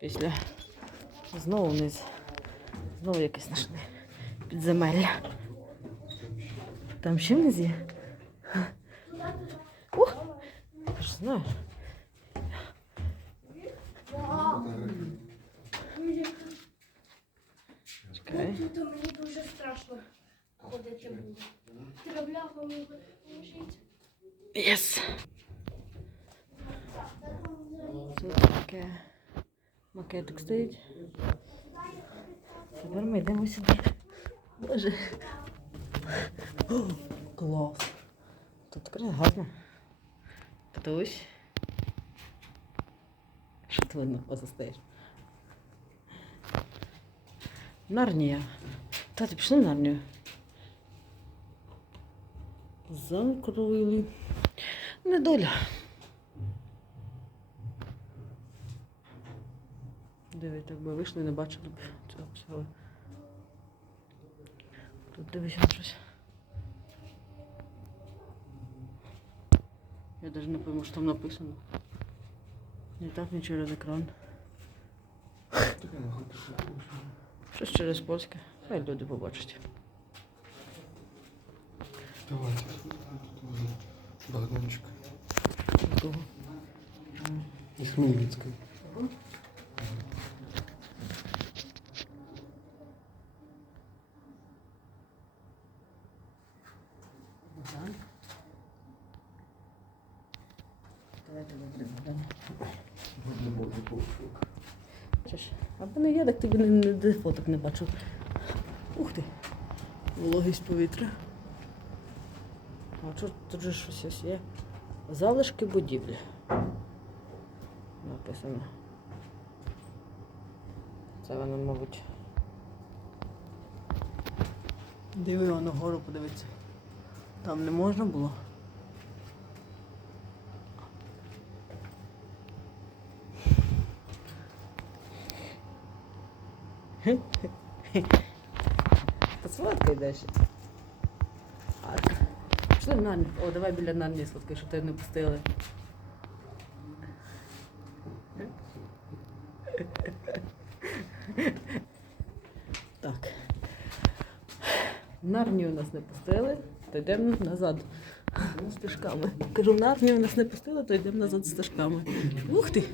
Після знову вниз. Знову якесь знайшли підземелля. Там ще вниз є? Ух! Ти ж знаєш. Чекай. Тут мені дуже страшно ходити буде. Трабляха мені лежить. Єс! Тут таке макетик стоїть. Тепер ми йдемо сюди. Боже. О, клас. Тут така гарно. Татусь. Що ти видно позастаєш? Нарнія. Тати, пішли в Нарнію. Закрили. Недоля. Диви, так би вийшли, не бачили б цього всього. Тут дивися щось. Я навіть не пойму, що там написано. Не так, не через екран. Щось через польське. Хай люди побачать. Давайте. Богданчик. Кого? Из Або не я, так тобі не, фоток не бачу. Ух ти. Вологість повітря. А що тут же щось ось є? Залишки будівлі. Написано. Це воно, мабуть. Диви воно гору подивитися. Там не можна було. Посфоткай дальше. Так. Пішли в Нарні. О, давай біля Нарні сфоткай, що тебе не пустили. Так. В Нарнію нас не пустили, то йдемо назад. Стежками. Кажу, в Нарнію нас не пустили, то йдемо назад з стежками. Ух ти!